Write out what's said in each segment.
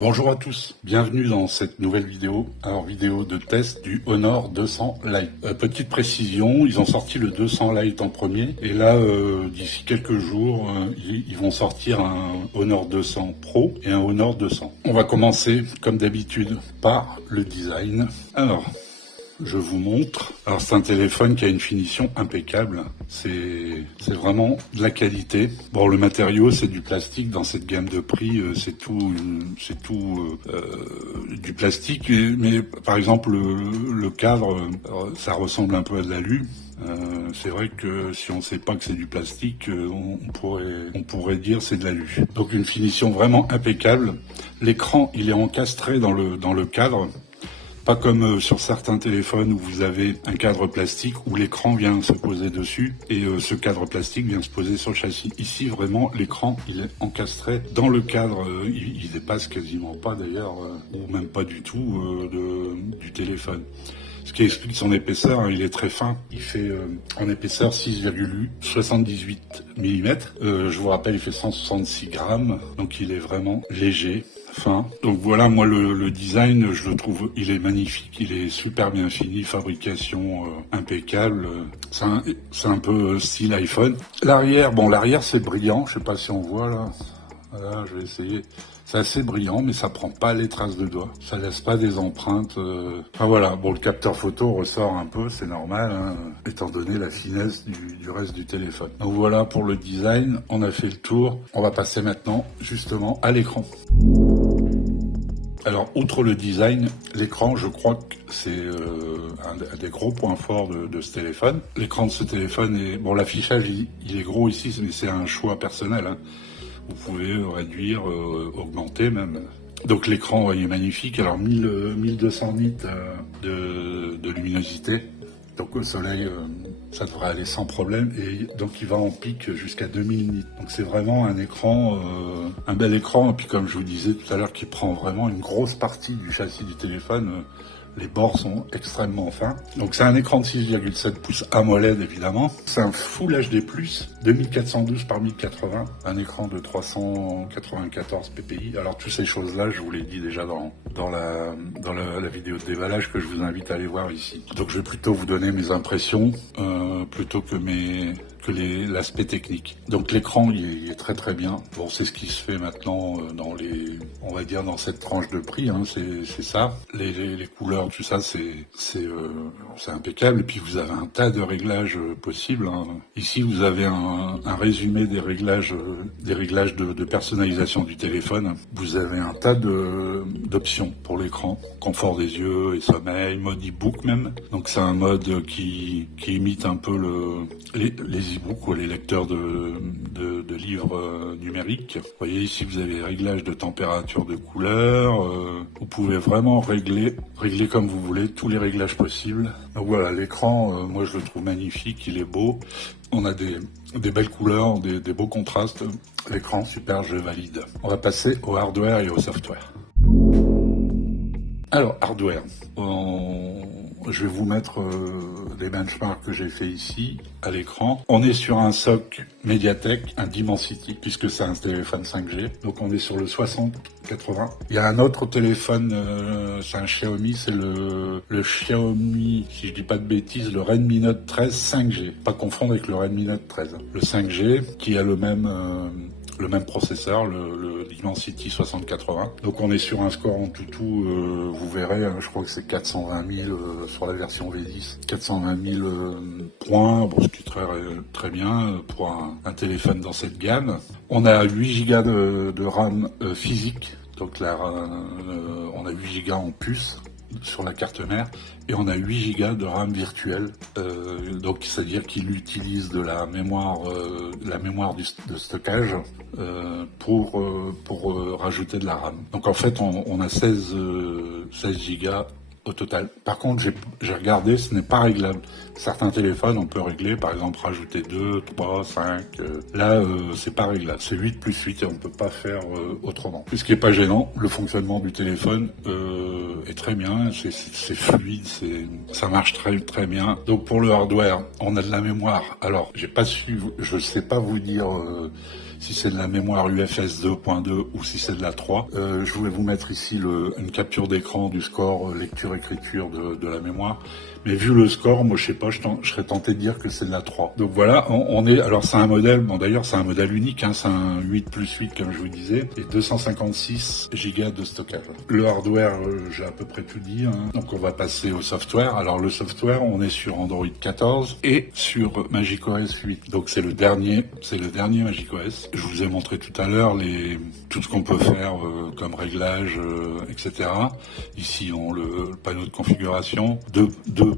Bonjour à tous, bienvenue dans cette nouvelle vidéo, vidéo de test du Honor 200 Lite. Petite précision, ils ont sorti le 200 Lite en premier, et là, d'ici quelques jours, ils vont sortir un Honor 200 Pro et un Honor 200. On va commencer, comme d'habitude, par le design. Alors, je vous montre. Alors c'est un téléphone qui a une finition impeccable. C'est vraiment de la qualité. Bon, le matériau c'est du plastique. Dans cette gamme de prix, c'est tout du plastique. Mais par exemple le cadre, ça ressemble un peu à de l'alu. C'est vrai que si on sait pas que c'est du plastique, on pourrait dire c'est de l'alu. Donc une finition vraiment impeccable. L'écran il est encastré dans le cadre. Pas comme sur certains téléphones où vous avez un cadre plastique où l'écran vient se poser dessus et ce cadre plastique vient se poser sur le châssis. Ici, vraiment, l'écran, il est encastré dans le cadre. Il dépasse quasiment pas d'ailleurs, ou même pas du tout du téléphone. Ce qui explique son épaisseur, hein, il est très fin. Il fait en épaisseur 6,78 mm. Je vous rappelle, il fait 166 grammes, donc il est vraiment léger. Fin. Donc voilà, moi le design, je le trouve, il est magnifique, il est super bien fini, fabrication impeccable. C'est un peu style iPhone. L'arrière, bon l'arrière c'est brillant, je sais pas si on voit là. Voilà, je vais essayer. C'est assez brillant, mais ça prend pas les traces de doigts. Ça laisse pas des empreintes. Enfin voilà, bon le capteur photo ressort un peu, c'est normal, hein, étant donné la finesse du reste du téléphone. Donc voilà pour le design, on a fait le tour. On va passer maintenant justement à l'écran. Alors, outre le design, l'écran, je crois que c'est un des gros points forts de ce téléphone. L'écran de ce téléphone est... Bon, l'affichage, il est gros ici, mais c'est un choix personnel. Hein. Vous pouvez réduire, augmenter même. Donc l'écran il est magnifique. Alors, 1200 nits de luminosité. Donc au soleil, ça devrait aller sans problème. Et donc il va en pic jusqu'à 2000 nits. Donc c'est vraiment un écran, un bel écran. Et puis comme je vous disais tout à l'heure, qui prend vraiment une grosse partie du châssis du téléphone. Les bords sont extrêmement fins. Donc c'est un écran de 6,7 pouces AMOLED évidemment. C'est un Full HD+, 2412 par 1080, un écran de 394 ppi. Alors toutes ces choses-là, je vous l'ai dit déjà dans la vidéo de déballage que je vous invite à aller voir ici. Donc je vais plutôt vous donner mes impressions plutôt que l'aspect technique. Donc l'écran il est très très bien. Bon, c'est ce qui se fait maintenant on va dire dans cette tranche de prix, hein, c'est ça. Les couleurs, tout ça, c'est impeccable. Et puis vous avez un tas de réglages possibles. Hein. Ici vous avez un résumé des réglages de personnalisation du téléphone. Vous avez un tas d'options pour l'écran, confort des yeux et sommeil, mode e-book même. Donc c'est un mode qui imite un peu les e-books ou les lecteurs de livres numériques. Vous voyez ici vous avez les réglages de température, de couleur. Vous pouvez vraiment régler comme vous voulez tous les réglages possibles. Donc voilà, l'écran, moi je le trouve magnifique, il est beau. On a des belles couleurs, des beaux contrastes. L'écran, super, je valide. On va passer au hardware et au software. Alors, hardware. Je vais vous mettre des benchmarks que j'ai fait ici à l'écran. On est sur un SoC Mediatek, un Dimensity, puisque c'est un téléphone 5G. Donc on est sur le 6080. Il y a un autre téléphone, c'est un Xiaomi, c'est le Xiaomi, si je dis pas de bêtises, le Redmi Note 13 5G. Pas confondre avec le Redmi Note 13. Le 5G qui a le même processeur, le Dimensity 6080. Donc on est sur un score en tout, vous verrez, hein, je crois que c'est 420 000 sur la version V10. 420 000 points, bon, ce qui est très bien pour un téléphone dans cette gamme. On a 8 Go de RAM physique, donc là, on a 8 Go en puce sur la carte mère et on a 8 Go de RAM virtuelle, donc c'est-à-dire qu'il utilise de la mémoire de stockage pour rajouter de la RAM. Donc en fait on a 16 Go au total. Par contre, j'ai regardé, ce n'est pas réglable. Certains téléphones, on peut régler, par exemple, rajouter 2, 3, 5. Là, c'est pas réglable. C'est 8 plus 8 et on ne peut pas faire autrement. Ce qui est pas gênant, le fonctionnement du téléphone est très bien, c'est fluide, ça marche très très bien. Donc pour le hardware, on a de la mémoire. Alors, je sais pas vous dire si c'est de la mémoire UFS 2.2 ou si c'est de la 3. Je voulais vous mettre ici une capture d'écran du score lecture-écriture de la mémoire. Mais vu le score, moi je sais pas, je serais tenté de dire que c'est de la 3. Donc voilà, alors c'est un modèle, bon d'ailleurs c'est un modèle unique, hein, c'est un 8+8 comme je vous disais, et 256 Go de stockage. Le hardware, j'ai à peu près tout dit, hein. Donc on va passer au software. Alors le software, on est sur Android 14 et sur macOS 8. Donc c'est le dernier macOS. Je vous ai montré tout à l'heure tout ce qu'on peut faire comme réglage, etc. Ici on le panneau de configuration, deux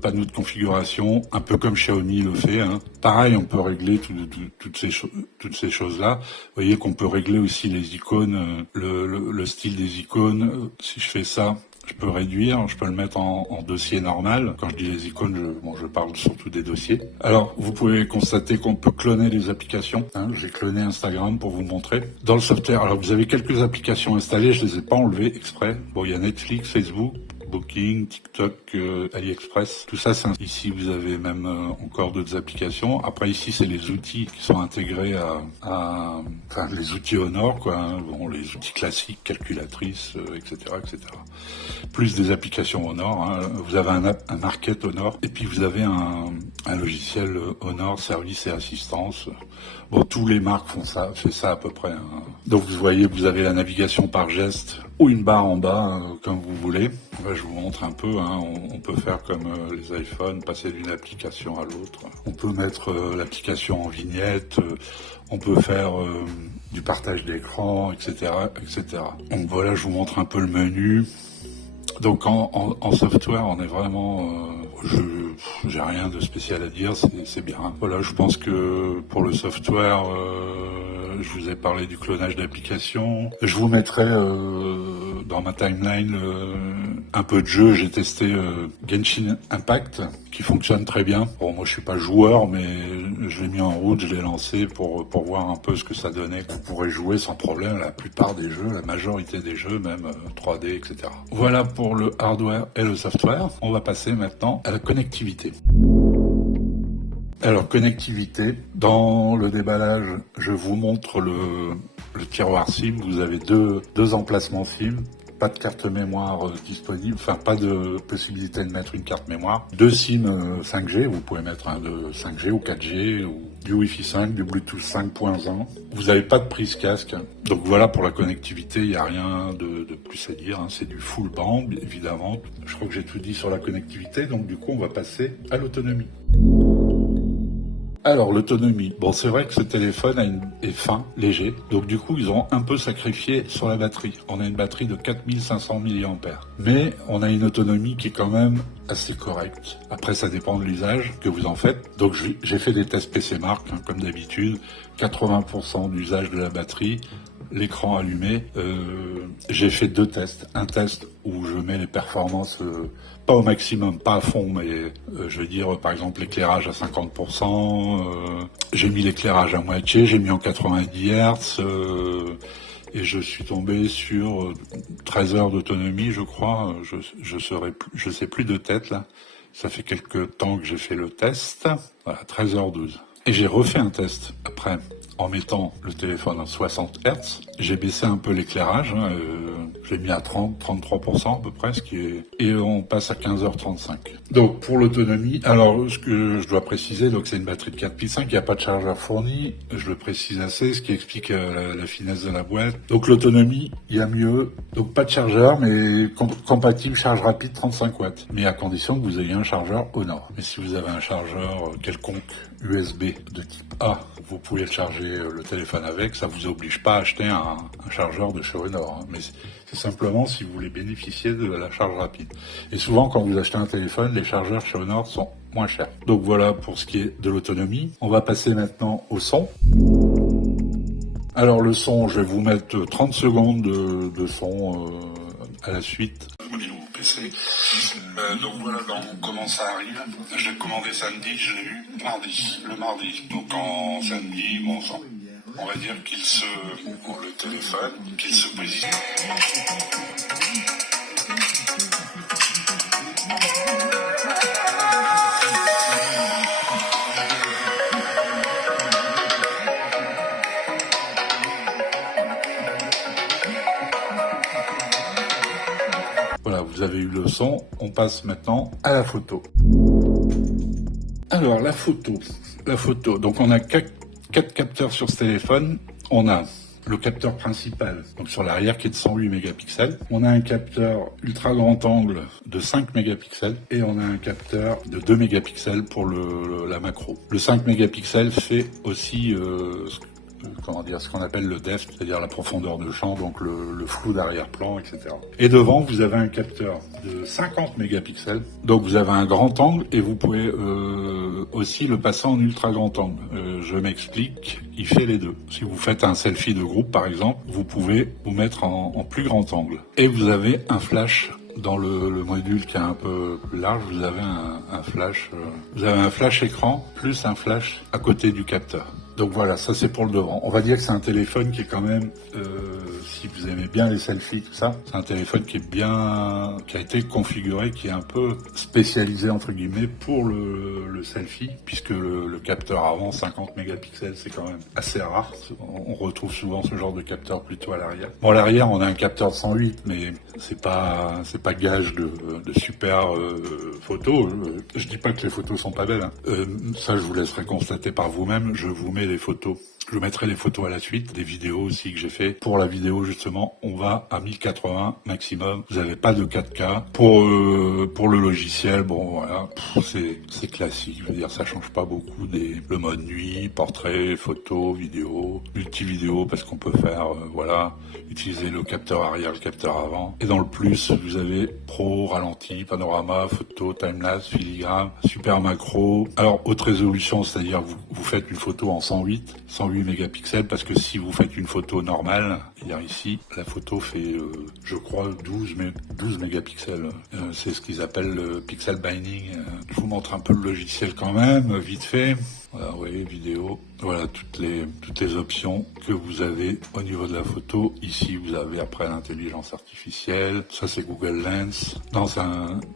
panneaux de configuration, un peu comme Xiaomi le fait, hein. Pareil, on peut régler toutes ces choses-là. Vous voyez qu'on peut régler aussi les icônes, le style des icônes. Si je fais ça, je peux réduire, je peux le mettre en dossier normal. Quand je dis les icônes, je parle surtout des dossiers. Alors, vous pouvez constater qu'on peut cloner les applications, hein. J'ai cloné Instagram pour vous montrer. Dans le software, alors vous avez quelques applications installées, je les ai pas enlevées exprès. Bon, il y a Netflix, Facebook, Booking, TikTok, AliExpress, tout ça. Ici, vous avez même encore d'autres applications. Après, ici, c'est les outils qui sont intégrés enfin, les outils Honor, quoi, hein. Bon, les outils classiques, calculatrices, etc., etc. Plus des applications Honor, hein. Vous avez un market Honor, et puis vous avez un logiciel Honor, service et assistance. Bon, tous les marques fait ça à peu près, hein. Donc, vous voyez, vous avez la navigation par geste ou une barre en bas, comme vous voulez. Je vous montre un peu, hein. On peut faire comme les iPhones, passer d'une application à l'autre. On peut mettre l'application en vignette, on peut faire du partage d'écran, etc., etc. Donc voilà, je vous montre un peu le menu. Donc en software, on est vraiment... j'ai rien de spécial à dire, c'est bien. Voilà, je pense que pour le software, je vous ai parlé du clonage d'applications. Je vous mettrai dans ma timeline un peu de jeu. J'ai testé Genshin Impact, qui fonctionne très bien. Bon, moi je suis pas joueur, mais je l'ai mis en route, je l'ai lancé pour voir un peu ce que ça donnait. Vous pourrez jouer sans problème la plupart des jeux, la majorité des jeux, même 3D, etc. Voilà pour le hardware et le software. On va passer maintenant à la connectivité. Alors, connectivité, dans le déballage, je vous montre le tiroir SIM. Vous avez deux emplacements SIM. Pas de carte mémoire disponible, enfin pas de possibilité de mettre une carte mémoire. Deux SIM 5G, vous pouvez mettre un de 5G ou 4G ou du Wi-Fi 5, du Bluetooth 5.1. Vous n'avez pas de prise casque. Donc voilà, pour la connectivité, il n'y a rien de plus à dire, hein. C'est du full band, évidemment. Je crois que j'ai tout dit sur la connectivité, donc du coup on va passer à l'autonomie. Alors, l'autonomie. Bon, c'est vrai que ce téléphone est fin, léger. Donc, du coup, ils ont un peu sacrifié sur la batterie. On a une batterie de 4500 mAh. Mais on a une autonomie qui est quand même assez correcte. Après, ça dépend de l'usage que vous en faites. Donc, j'ai fait des tests PC Mark, hein, comme d'habitude. 80% d'usage de la batterie. L'écran allumé. J'ai fait deux tests. Un test où je mets les performances pas au maximum, pas à fond, mais je veux dire par exemple l'éclairage à 50%. J'ai mis l'éclairage à moitié, j'ai mis en 90 Hz et je suis tombé sur 13 heures d'autonomie, je crois. Je sais plus de tête là. Ça fait quelques temps que j'ai fait le test. Voilà, 13h12. Et j'ai refait un test après en mettant le téléphone à 60 Hz. J'ai baissé un peu l'éclairage, hein, je l'ai mis à 33% à peu près, et on passe à 15h35. Donc pour l'autonomie, alors ce que je dois préciser, donc c'est une batterie de 4005, il n'y a pas de chargeur fourni, je le précise assez, ce qui explique la finesse de la boîte. Donc l'autonomie, il y a mieux, donc pas de chargeur, mais compatible charge rapide 35 watts, mais à condition que vous ayez un chargeur Honor. Mais si vous avez un chargeur quelconque USB de type A, vous pouvez charger le téléphone avec, ça vous oblige pas à acheter un chargeur de chez Honor, hein, mais c'est simplement si vous voulez bénéficier de la charge rapide. Et souvent, quand vous achetez un téléphone, les chargeurs chez Honor sont moins chers. Donc voilà pour ce qui est de l'autonomie. On va passer maintenant au son. Alors le son, je vais vous mettre 30 secondes de son à la suite. PC. Donc voilà comment ça arrive. J'ai commandé samedi, je l'ai eu le mardi. Donc en samedi, bon, on va dire le téléphone, qu'il se positionne. Voilà, vous avez eu le son, on passe maintenant à la photo. Alors, la photo. Donc, on a quatre capteurs sur ce téléphone. On a le capteur principal, donc sur l'arrière, qui est de 108 mégapixels. On a un capteur ultra grand angle de 5 mégapixels et on a un capteur de 2 mégapixels pour la macro. Le 5 mégapixels fait aussi ce qu'on appelle le depth, c'est-à-dire la profondeur de champ, donc le flou d'arrière-plan, etc. Et devant, vous avez un capteur de 50 mégapixels, donc vous avez un grand angle et vous pouvez aussi le passer en ultra grand angle. Je m'explique, il fait les deux. Si vous faites un selfie de groupe, par exemple, vous pouvez vous mettre en plus grand angle. Et vous avez un flash. Dans le module qui est un peu plus large, vous avez un flash. Vous avez un flash écran plus un flash à côté du capteur. Donc voilà, ça c'est pour le devant. On va dire que c'est un téléphone qui est quand même, si vous aimez bien les selfies, tout ça, c'est un téléphone qui a été configuré, qui est un peu spécialisé entre guillemets pour le selfie, puisque le capteur avant 50 mégapixels, c'est quand même assez rare. On retrouve souvent ce genre de capteur plutôt à l'arrière. Bon, à l'arrière, on a un capteur de 108, mais c'est pas gage de super photos. Je dis pas que les photos sont pas belles. Hein. Ça, je vous laisserai constater par vous-même. Je vous mets les photos. Je mettrai les photos à la suite, des vidéos aussi que j'ai fait. Pour la vidéo, justement, on va à 1080 maximum. Vous n'avez pas de 4K. Pour le logiciel, bon, voilà, c'est classique. Je veux dire, ça change pas beaucoup le mode nuit, portrait, photo, vidéo, multi-vidéo, parce qu'on peut faire, utiliser le capteur arrière, le capteur avant. Et dans le plus, vous avez pro, ralenti, panorama, photo, timelapse, filigrane, super macro. Alors, haute résolution, c'est-à-dire vous faites une photo en 108 mégapixels, parce que si vous faites une photo normale, c'est-à-dire ici, la photo fait, je crois, 12 mégapixels. C'est ce qu'ils appellent le pixel binding. Je vous montre un peu le logiciel quand même, vite fait. Voilà, vous voyez, vidéo. Voilà, toutes les options que vous avez au niveau de la photo. Ici, vous avez après l'intelligence artificielle. Ça, c'est Google Lens.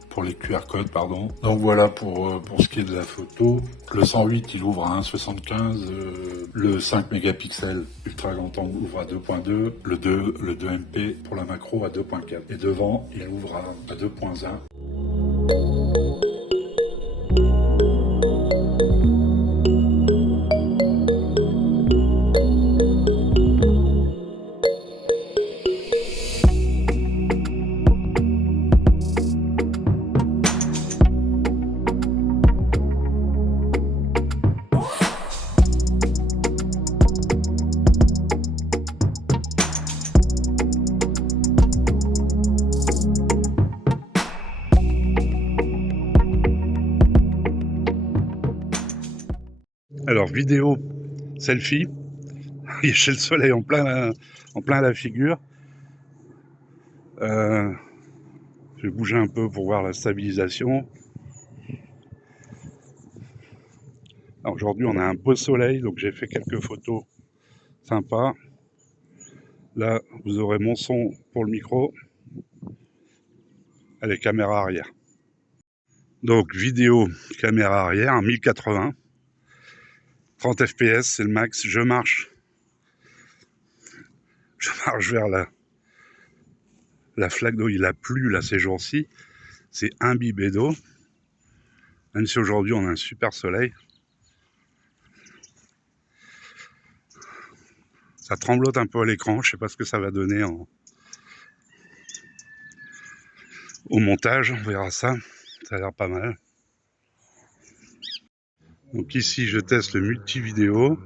Pour les QR codes, pardon. Donc voilà pour ce qui est de la photo. Le 108, il ouvre à 1,75. Le 5 mégapixels ultra grand angle ouvre à 2.2. Le 2 MP pour la macro à 2.4. Et devant, il ouvre à 2.1. Alors, vidéo, selfie, j'ai le soleil en plein à la figure. Je vais bouger un peu pour voir la stabilisation. Alors, aujourd'hui, on a un beau soleil, donc j'ai fait quelques photos sympas. Là, vous aurez mon son pour le micro. Allez, caméra arrière. Donc, vidéo, caméra arrière, 1080. 30 fps, c'est le max. Je marche vers la flaque d'eau. Il a plu là ces jours-ci. C'est imbibé d'eau. Même si aujourd'hui on a un super soleil. Ça tremblote un peu à l'écran. Je sais pas ce que ça va donner au montage. On verra ça. Ça a l'air pas mal. Donc ici je teste le multi-vidéo.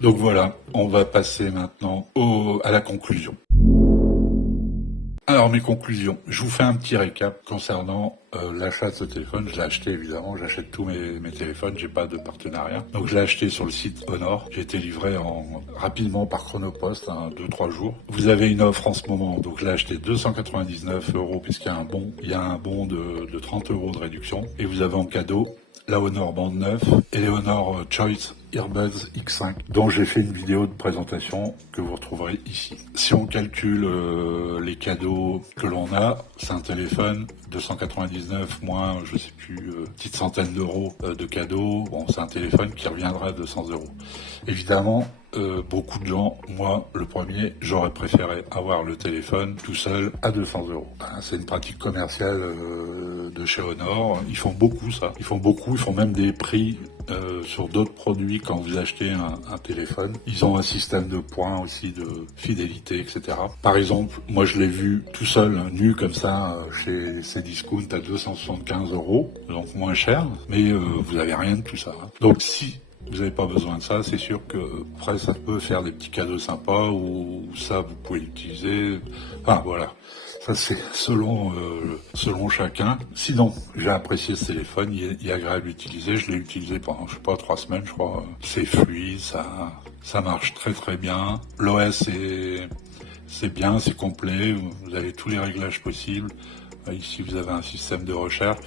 Donc voilà, on va passer maintenant à la conclusion. Alors mes conclusions, je vous fais un petit récap concernant l'achat de ce téléphone. Je l'ai acheté évidemment, j'achète tous mes téléphones, j'ai pas de partenariat. Donc je l'ai acheté sur le site Honor, j'ai été livré rapidement par Chronopost, 2-3 jours. Vous avez une offre en ce moment, donc je l'ai acheté 299 € puisqu'il y a un bon de 30 € de réduction. Et vous avez en cadeau la Honor Band 9 et les Honor Choice Earbuds X5 dont j'ai fait une vidéo de présentation que vous retrouverez ici. Si on calcule les cadeaux que l'on a, c'est un téléphone 299 moins je sais plus petite centaine d'euros de cadeaux. Bon, c'est un téléphone qui reviendra à 200 €. Évidemment, beaucoup de gens, moi le premier, j'aurais préféré avoir le téléphone tout seul à 200 €. C'est une pratique commerciale de chez Honor. Ils font beaucoup ça. Ils font même des prix sur d'autres produits quand vous achetez un téléphone. Ils ont un système de points aussi, de fidélité, etc. Par exemple, moi je l'ai vu tout seul, nu comme ça, chez Cdiscount à 275 €, donc moins cher, mais vous avez rien de tout ça. Donc si vous n'avez pas besoin de ça, c'est sûr que après ça peut faire des petits cadeaux sympas, ou ça vous pouvez l'utiliser. Enfin voilà. Ça c'est selon chacun. Sinon, j'ai apprécié ce téléphone, il est agréable à utiliser. Je l'ai utilisé pendant, je sais pas, 3 semaines, je crois. C'est fluide, ça marche très très bien. L'OS c'est bien, c'est complet. Vous avez tous les réglages possibles. Ici, vous avez un système de recherche.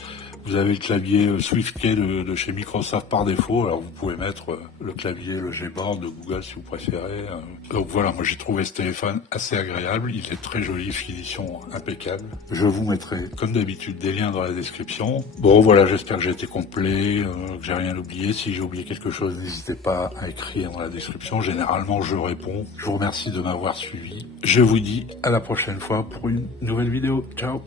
Vous avez le clavier SwiftKey de chez Microsoft par défaut. Alors, vous pouvez mettre le clavier, le Gboard de Google si vous préférez. Donc voilà, moi j'ai trouvé ce téléphone assez agréable. Il est très joli, finition impeccable. Je vous mettrai, comme d'habitude, des liens dans la description. Bon, voilà, j'espère que j'ai été complet, que j'ai rien oublié. Si j'ai oublié quelque chose, n'hésitez pas à écrire dans la description. Généralement, je réponds. Je vous remercie de m'avoir suivi. Je vous dis à la prochaine fois pour une nouvelle vidéo. Ciao!